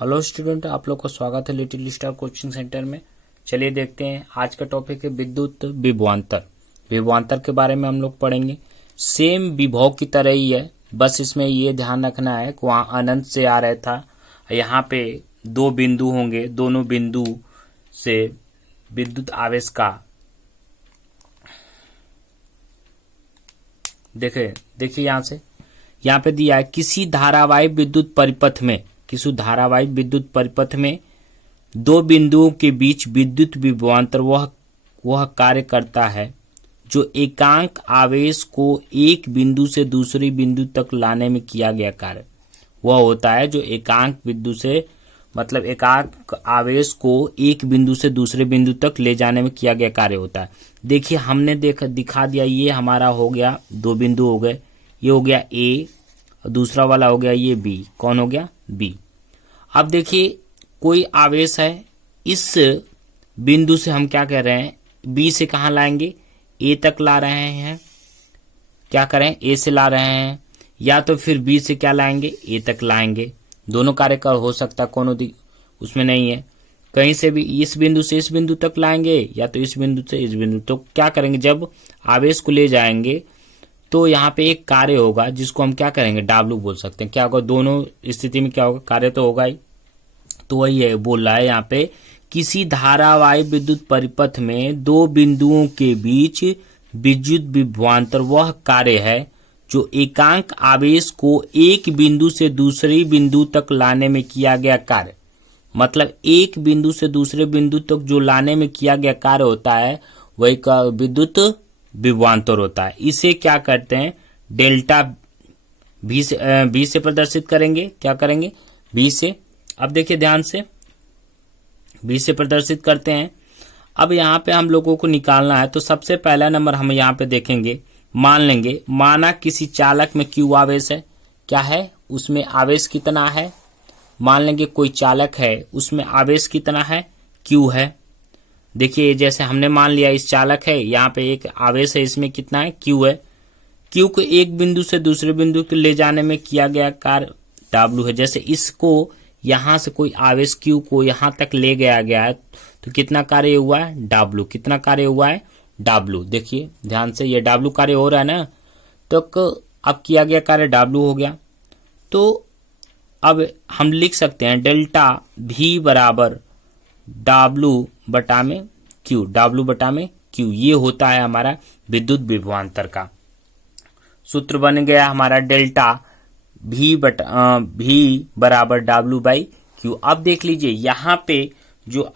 Hello student, आप लोग का स्वागत है लिटिल स्टार कोचिंग सेंटर में। चलिए देखते हैं, आज का टॉपिक है विद्युत विभवांतर। विभवांतर के बारे में हम लोग पढ़ेंगे। सेम विभव की तरह ही है, बस इसमें ये ध्यान रखना है कि वहाँ अनंत से आ रहा था, यहाँ पे दो बिंदु होंगे, दोनों बिंदु से विद्युत आवेश का देखिए यहाँ पे दिया है किसी धारावाहिक विद्युत परिपथ में दो बिंदुओं के बीच विद्युत विभवांतर वह कार्य करता है जो एकांक आवेश को एक बिंदु से दूसरे बिंदु तक लाने में किया गया कार्य वह होता है जो एकांक आवेश को एक बिंदु से दूसरे बिंदु तक ले जाने में किया गया कार्य होता है। देखिए हमने दिखा दिया, ये हमारा हो गया, दो बिंदु हो गए, ये हो गया ए, दूसरा वाला हो गया ये बी। कौन हो गया? बी। अब देखिए कोई आवेश है, इस बिंदु से हम क्या कह रहे हैं, बी से कहाँ लाएंगे? ए तक ला रहे हैं। क्या करें? ए से ला रहे हैं, या तो फिर बी से क्या लाएंगे? ए तक लाएंगे। दोनों कार्य का हो सकता है, कोनो उसमें नहीं है। कहीं से भी इस बिंदु से इस बिंदु तक लाएंगे, या तो इस बिंदु से इस बिंदु। तो क्या करेंगे, जब आवेश को ले जाएंगे तो यहाँ पे एक कार्य होगा जिसको हम क्या करेंगे? W बोल सकते हैं। क्या होगा? दोनों स्थिति में क्या होगा? कार्य तो होगा ही। तो वही है, बोल रहा है यहाँ पे किसी धारावाहिक विद्युत परिपथ में दो बिंदुओं के बीच विद्युत विभवांतर वह कार्य है जो एकांक आवेश को एक बिंदु से दूसरे बिंदु तक लाने में किया गया कार्य, मतलब एक बिंदु से दूसरे बिंदु तक जो लाने में किया गया कार्य होता है वही का विद्युत विभवांतर होता है। इसे क्या करते हैं? डेल्टा भी से प्रदर्शित करेंगे। क्या करेंगे? भी से। अब देखिए ध्यान से, भी से प्रदर्शित करते हैं। अब यहाँ पे हम लोगों को निकालना है, तो सबसे पहला नंबर हम यहाँ पे देखेंगे, मान लेंगे, माना किसी चालक में Q आवेश है। क्या है? उसमें आवेश कितना है? मान लेंगे कोई चालक है, उसमें आवेश कितना है? Q है। देखिए जैसे हमने मान लिया इस चालक है, यहाँ पे एक आवेश है, इसमें कितना है? Q है। Q को एक बिंदु से दूसरे बिंदु को ले जाने में किया गया कार्य W है। जैसे इसको यहाँ से कोई आवेश Q को यहाँ तक ले गया है, तो कितना कार्य हुआ है? W। कितना कार्य हुआ है? W। देखिए ध्यान से, ये W कार्य हो रहा है ना, तो अब किया गया कार्य W हो गया। तो अब हम लिख सकते हैं डेल्टा V बराबर W बटा में Q। W बटा में Q, ये होता है हमारा विद्युत विभवांतर का सूत्र बन गया हमारा, डेल्टा V बराबर W बाई Q। अब देख लीजिए यहाँ पे जो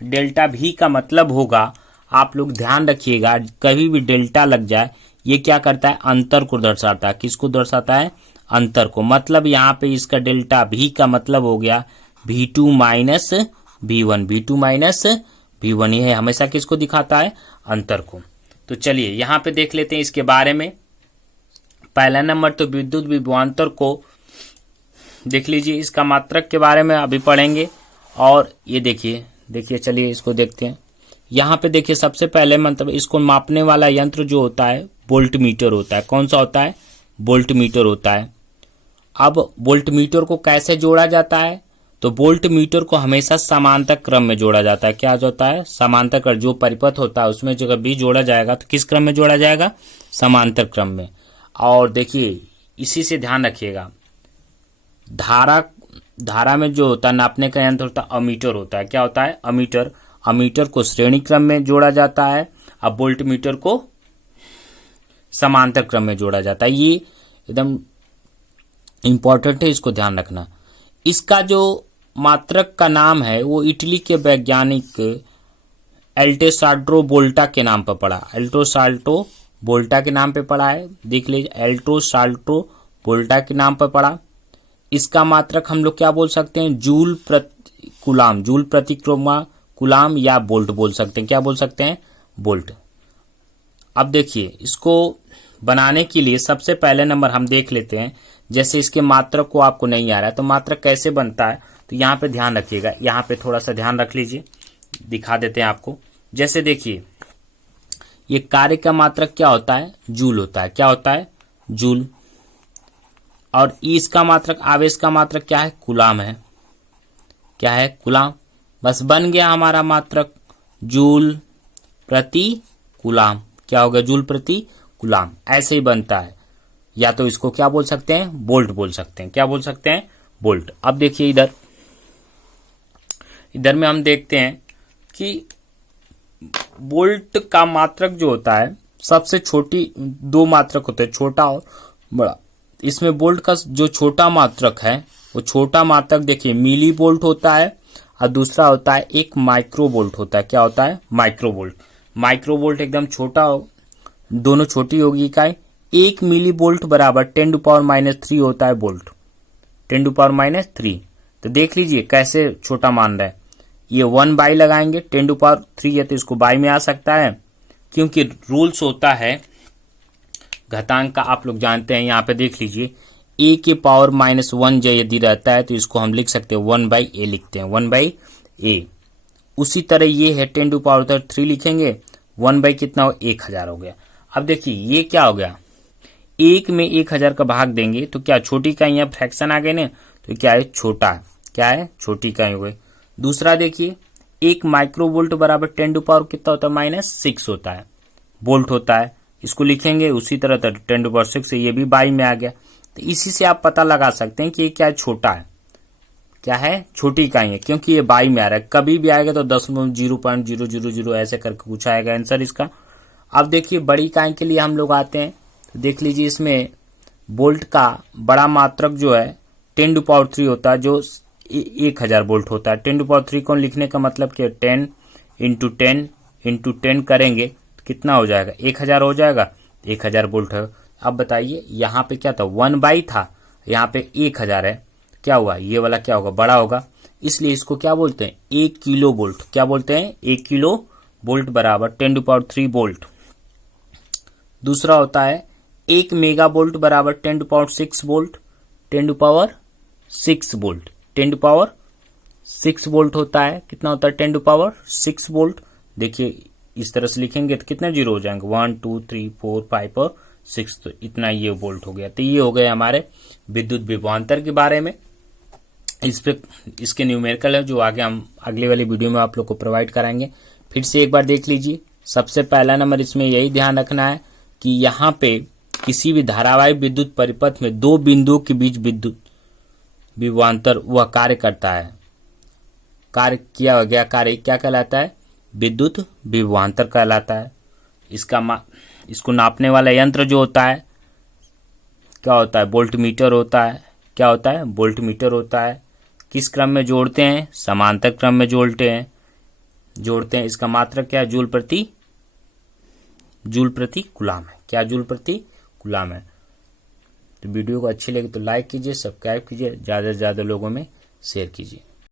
डेल्टा V का मतलब होगा, आप लोग ध्यान रखिएगा, कभी भी डेल्टा लग जाए, ये क्या करता है? अंतर को दर्शाता है। किसको दर्शाता है? अंतर को। मतलब यहाँ पे इसका डेल्टा V का मतलब हो गया V2 minus V1। V2 minus V1, ये हमेशा किसको दिखाता है? अंतर को। तो चलिए यहाँ पे देख लेते हैं इसके बारे में। पहला नंबर तो विद्युत विभवांतर को देख लीजिए, इसका मात्रक के बारे में अभी पढ़ेंगे। और ये देखिए चलिए इसको देखते हैं। यहाँ पे देखिए सबसे पहले मतलब इसको मापने वाला यंत्र जो होता है वोल्ट मीटर होता है। कौन सा होता है? वोल्ट मीटर होता है। अब वोल्ट मीटर को कैसे जोड़ा जाता है? तो वोल्ट मीटर को हमेशा समांतर क्रम में जोड़ा जाता है। क्या होता है? समांतर क्रम। जो परिपथ होता है उसमें जब भी जोड़ा जाएगा तो किस क्रम में जोड़ा जाएगा? समांतर क्रम में। और देखिए इसी से ध्यान रखिएगा, धारा में जो होता है नापने का यंत्र होता है अमीटर होता है। क्या होता है? अमीटर। अमीटर को श्रेणी क्रम में जोड़ा जाता है, अब वोल्ट मीटर को समांतर क्रम में जोड़ा जाता है। ये एकदम इंपॉर्टेंट है, इसको ध्यान रखना। इसका जो मात्रक का नाम है वो इटली के वैज्ञानिक एल्टेसाड्रो वोल्टा के नाम पर पड़ा। एल्टेसाड्रो वोल्टा के नाम पे पड़ा है। देख लीजिए, एल्टेसाड्रो वोल्टा के नाम पर पड़ा। इसका मात्रक हम लोग क्या बोल सकते हैं? जूल प्रति कूलाम। जूल प्रति कूलाम या वोल्ट बोल सकते हैं। क्या बोल सकते हैं? वोल्ट। अब देखिए इसको बनाने के लिए सबसे पहले नंबर हम देख लेते हैं, जैसे इसके मात्रक को आपको नहीं आ रहा है तो मात्रक कैसे बनता है, तो यहाँ पे ध्यान रखिएगा। यहाँ पे थोड़ा सा ध्यान रख लीजिए, दिखा देते हैं आपको। जैसे देखिए ये कार्य का मात्रक क्या होता है? जूल होता है। क्या होता है? जूल। और इसका मात्रक, आवेश का मात्रक क्या है? कूलाम है। क्या है, कूलाम। बस बन गया हमारा मात्रक जूल प्रति कूलाम। क्या हो गया, जूल प्रति कूलाम। ऐसे ही बनता है। या तो इसको क्या बोल सकते हैं, बोल्ट बोल सकते हैं। क्या बोल सकते हैं, बोल्ट। अब देखिए इधर में हम देखते हैं कि बोल्ट का मात्रक जो होता है, सबसे छोटी दो मात्रक होते हैं, छोटा और बड़ा। इसमें बोल्ट का जो छोटा मात्रक है, वो छोटा मात्रक देखिए मिली बोल्ट होता है, और दूसरा होता है एक माइक्रो बोल्ट होता है। क्या होता है, माइक्रो बोल्ट। माइक्रो बोल्ट एकदम छोटा हो, दोनों छोटी होगी इकाई। 1 मिली बोल्ट बराबर 10⁻³ होता है बोल्ट, 10⁻³ तो देख लीजिए कैसे छोटा मान रहा है। ये 1 बाई लगाएंगे, 10⁻³ है तो इसको बाई में आ सकता है, क्योंकि रूल्स होता है घातांक का, आप लोग जानते हैं। यहाँ पे देख लीजिए a के पावर -1 यदि रहता है तो इसको हम लिख सकते हैं 1/a लिखते हैं, 1/a। उसी तरह ये है 10⁻³ लिखेंगे, 1 बाई कितना हो, 1000 हो गया। अब देखिए ये क्या हो गया, 1 में 1000 का भाग देंगे तो क्या छोटी का यहाँ फ्रैक्शन आ गए ना, तो क्या है, छोटा। क्या है, छोटी इकाई हो गई। दूसरा देखिए 1 माइक्रो वोल्ट बराबर 10⁻, कितना होता है, -6 होता है, वोल्ट होता है। इसको लिखेंगे उसी तरह 10⁻6 से, ये भी बाई में आ गया। तो इसी से आप पता लगा सकते हैं कि ये क्या छोटा है, क्या है, छोटी इकाई है, क्योंकि ये बाई में आ रहा है। कभी भी आएगा तो 0.0000 ऐसे करके कुछ आएगा आंसर इसका। अब देखिए बड़ी इकाई के लिए हम लोग आते हैं, तो देख लीजिए इसमें बोल्ट का बड़ा मात्रक जो है 10⁻³ होता है, जो 1000 बोल्ट होता है। 10⁻³ को लिखने का मतलब क्या, 10 × 10 × 10 करेंगे तो कितना हो जाएगा, 1000 हो जाएगा, 1000 बोल्ट है। अब बताइए यहाँ पे क्या था, 1 बाई था, यहाँ पे 1000 है, क्या हुआ, ये वाला क्या होगा, बड़ा होगा। इसलिए इसको क्या बोलते हैं, 1 किलो बोल्ट। क्या बोलते हैं, 1 किलो बोल्ट बराबर 10⁻³ बोल्ट। दूसरा होता है 1 मेगा बोल्ट बराबर 10⁻6 बोल्ट, 10⁻6 बोल्ट, 10⁻6 बोल्ट होता है। कितना होता है, 10⁻6 बोल्ट। देखिए इस तरह से लिखेंगे तो कितने जीरो हो जाएंगे, 1 2 3 4 5 और 6, तो इतना ये बोल्ट हो गया। तो ये हो गए हमारे विद्युत विभवांतर के बारे में। इस पे इसके न्यूमेरिकल है जो आगे हम अगली वाली वीडियो में आप लोग को प्रोवाइड कराएंगे। फिर से एक बार देख लीजिए। सबसे पहला नंबर इसमें यही ध्यान रखना है कि यहाँ पे किसी भी धारावाहिक विद्युत परिपथ में दो बिंदुओं के बीच विद्युत विभवांतर वह कार्य करता है। कार्य किया गया कार्य क्या कहलाता है, विद्युत विभवांतर कहलाता है। इसको नापने वाला यंत्र जो होता है क्या होता है, वोल्टमीटर होता है। क्या होता है, वोल्टमीटर होता है। किस क्रम में जोड़ते हैं, समांतर क्रम में जोड़ते हैं। इसका मात्रक क्या है, जूल प्रति कूलाम है। क्या जूल प्रति कूलाम है। तो वीडियो को अच्छी लगी तो लाइक कीजिए, सब्सक्राइब कीजिए, ज्यादा से ज्यादा लोगों में शेयर कीजिए।